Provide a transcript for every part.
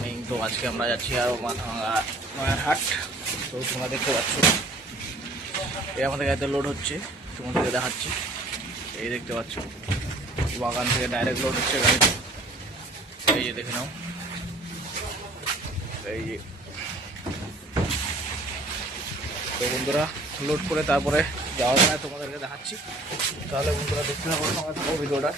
Morning তো আজকে আমরা যাচ্ছি আরও মাথাভাঙা নয়ার হাট তো তোমরা দেখতে পাচ্ছ, এই আমাদের গাড়িতে লোড হচ্ছে, তোমাদেরকে দেখাচ্ছি। এই দেখতে পাচ্ছ, বাগান থেকে ডাইরেক্ট লোড হচ্ছে গাড়িতে। এই যে দেখে নাও। এই যে। তো বন্ধুরা লোড করে তারপরে যাওয়া যায়, তোমাদেরকে দেখাচ্ছি। তাহলে বন্ধুরা দেখতে থাকো ভিডিওটা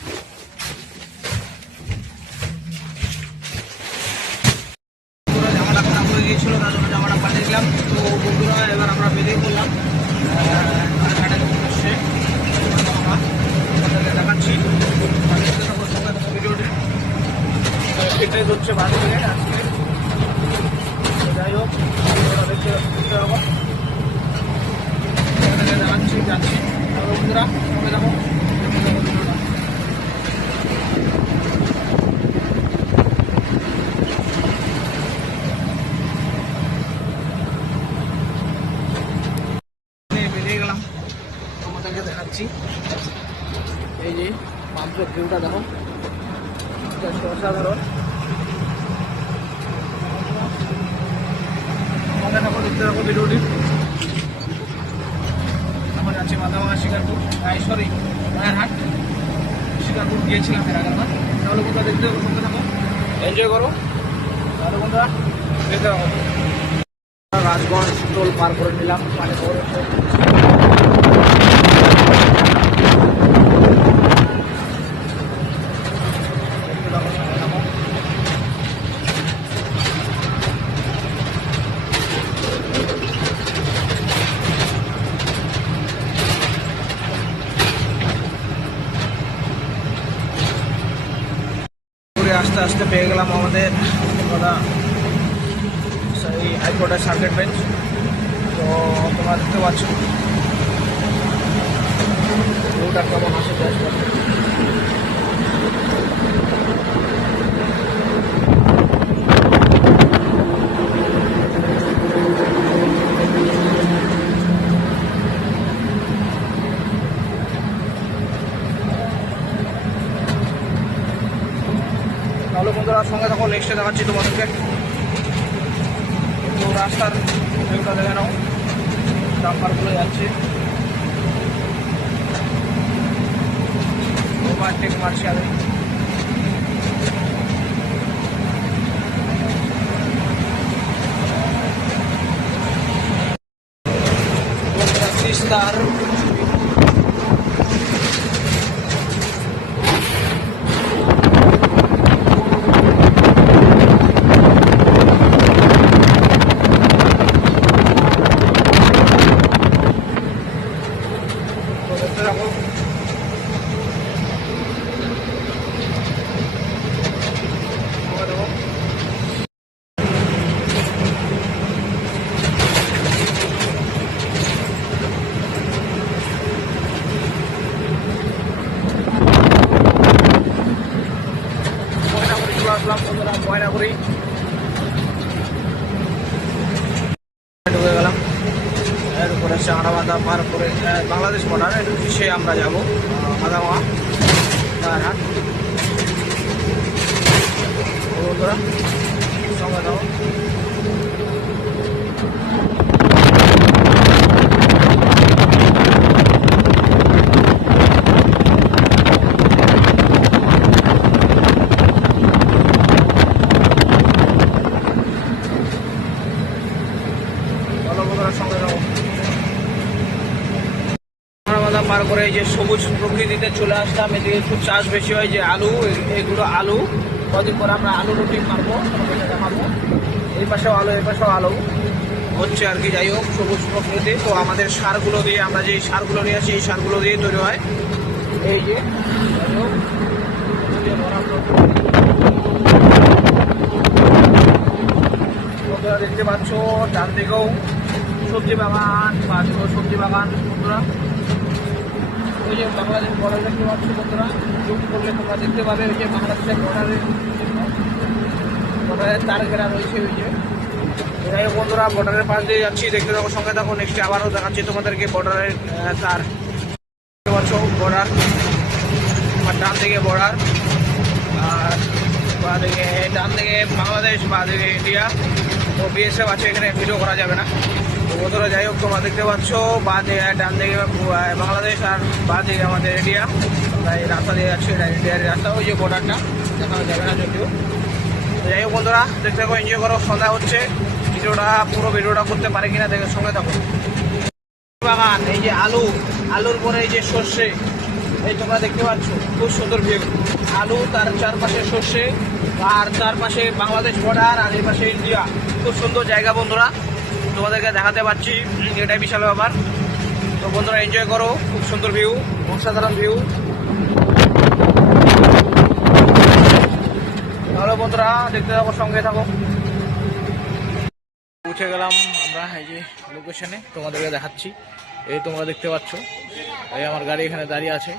বন্ধুরা জামাটা খারাপ হয়ে গিয়েছিল তার জন্য জামাটা পাঠিয়ে দিলাম তো বন্ধুরা এবার আমরা বেরিয়ে পড়লাম আহ, ঘাটের উদ্দেশ্যে আমরা আপনাদেরকে দেখাচ্ছি তাহলে দেখতে থাকো, সঙ্গে থাকো ভিডিওটি এটাই হচ্ছে বাড়ি থেকে আজকে যাই হোক দেখতে দেখতে যাচ্ছি। বন্ধুরা সঙ্গে থাকো দেখতে থাকো ভিডিওটা নিয়ে বেরিয়ে গেলাম তোমাদেরকে দেখাচ্ছি এই যে পাম্পের ভিউটা দেখো জাস্ট অসাধারণ সঙ্গে থাকো দেখতে আমার আছে মাদামা শিকারপুর। সরি রায়েরহাট শিকারপুর গিয়েছিলাম এর আগের তাহলে বন্ধুরা দেখতে হবে? সঙ্গে থাকো এনজয় করো তাহলে বন্ধুরা দেখতে থাকো রাজগঞ্জ টোল পার করে নিলাম। মানে খবর হচ্ছে দেখতে থাকো, সঙ্গে থাকো। ঘুরে আস্তে আস্তে পেয়ে গেলাম আমাদের এই হাইকোর্টের সার্কিট বেঞ্চ। তো তোমরা দেখতে পাচ্ছ। ভিউটা কেমন আসে জাস্ট তাহলে বন্ধুরা সঙ্গে থাকো নেক্সটে দেখাচ্ছি তোমাদেরকে। তো রাস্তার ভিউটা দেখে নাও। ডাম্পারগুলো যাচ্ছে। ওভারটেক মারছি আমি তিস্তার তো দেখতে থাকো সঙ্গে থাকো। ময়নাগুড়ি চলে আসলাম বন্ধুরা ময়নাগুড়ি ঢুকে গেলাম চাঁড়াবান্ধা পার করে বাংলাদেশ বর্ডার একটু সে আমরা যাব আদামা সঙ্গে দাও ভালো বন্ধুরা সঙ্গে দাও আমরা পার করে এই যে সবুজ প্রকৃতিতে চলে আসলাম। এদিকে একটু চাষ বেশি হয় যে আলু, এগুলো আলু। কদিন পরে আমরা আলু রুটি মারবো তোমাদেরকে এই পাশেও আলু, এই পাশেও আলু। হচ্ছে আর কি, যাই হোক, সবুজ প্রকৃতি। তো আমাদের সারগুলো দিয়ে, আমরা যে সারগুলো নিয়ে আসি, এই সারগুলো দিয়ে তৈরি হয়। এই যে দেখতে পাচ্ছ, চারদিকেও সবজি বাগান বা সবজি বাগান, বন্ধুরা। ওই যে বাংলাদেশ বর্ডার দেখতে পাচ্ছ বন্ধুরা? জুম করলে তোমরা দেখতে পাবে, ওই যে বাংলাদেশের বর্ডারের বর্ডারের তার ঘেরা রয়েছে ওই যে। যাই হোক বন্ধুরা বর্ডারের পাশ দিয়ে যাচ্ছি, দেখতে থাকো, সঙ্গে থাকো নেক্সটে আবারও দেখাচ্ছি তোমাদেরকে বর্ডারের তার বর্ডার আমার ডান দিকে বর্ডার আর বা দিকে, ডান দিকে বাংলাদেশ, বা দিকে ইন্ডিয়া তো বিএসএফ আছে, এখানে ভিডিও করা যাবে না। বন্ধুরা, যাই হোক, তোমরা দেখতে পাচ্ছ বা দিকে ডান দিকে বাংলাদেশ আর বা দিকে আমাদের ইন্ডিয়া তাই রাস্তা দিয়ে যাচ্ছে ইন্ডিয়ার রাস্তা, ওই যে বর্ডারটা দেখানো যাবে না যদিও। যাই হোক, বন্ধুরা, দেখতে থাকো এনজয় করো, সন্ধ্যা হচ্ছে। ভিডিওটা, পুরো ভিডিওটা করতে পারে কিনা দেখে সঙ্গে থাকো। বাগান, এই যে আলু, আলুর পরে এই যে সর্ষে, এই তোমরা দেখতে পাচ্ছ, খুব সুন্দর ভিউ আলু তার চারপাশে সর্ষে, আর চারপাশে বাংলাদেশ বর্ডার আর এই পাশে ইন্ডিয়া খুব সুন্দর জায়গা, বন্ধুরা। তোমাদেরকে দেখাতে পারছি এটাই বিশাল ব্যাপার। তো বন্ধুরা এনজয় করো, খুব সুন্দর ভিউ অসাধারণ ভিউ তাহলে বন্ধুরা, দেখতে থাকো, সঙ্গে থাকো। পৌঁছে গেলাম আমরা, এই যে লোকেশনে তোমাদেরকে দেখাচ্ছি। এই তোমরা দেখতে পাচ্ছ, এই আমার গাড়ি এখানে দাঁড়িয়ে আছে।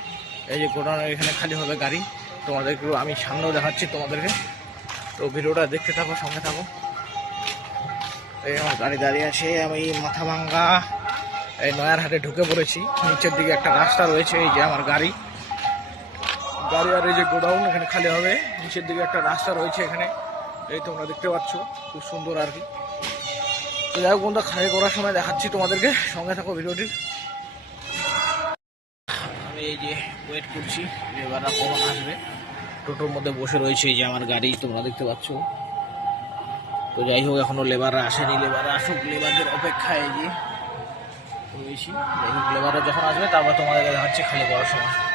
এই যে গোডাউনের এখানে খালি হবে গাড়ি। তোমাদেরকে আমি সামনেও দেখাচ্ছি তোমাদেরকে। তো ভিডিওটা দেখতে থাকো, সঙ্গে থাকো। এই আমার গাড়ি দাঁড়িয়ে আছে, আমি মাথা ভাঙ্গা এই নয়ার হাটে ঢুকে পড়েছি। নিচের দিকে একটা রাস্তা রয়েছে, এই যে আমার গাড়ি। গাড়ি আর এই যে গোডাউন এখানে খালি হবে, নিচের দিকে একটা রাস্তা রয়েছে এখানে। এই তোমরা দেখতে পাচ্ছ, খুব সুন্দর আর কি। যাই হোক বন্ধু খাই করার সময় দেখাচ্ছি তোমাদেরকে, সঙ্গে থাকো ভিডিওটি। আমি এই যে ওয়েট করছি লেবাররা কখন আসবে। টোটোর মধ্যে বসে রয়েছে এই যে আমার গাড়ি, তোমরা দেখতে পাচ্ছ। তো যাই হোক এখনও লেবাররা আসেনি। লেবাররা আসুক লেবারদের অপেক্ষায় যে রয়েছি যাই হোক লেবাররা যখন আসবে, তারপর তোমাদেরকে দেখাচ্ছে খালি করার সময়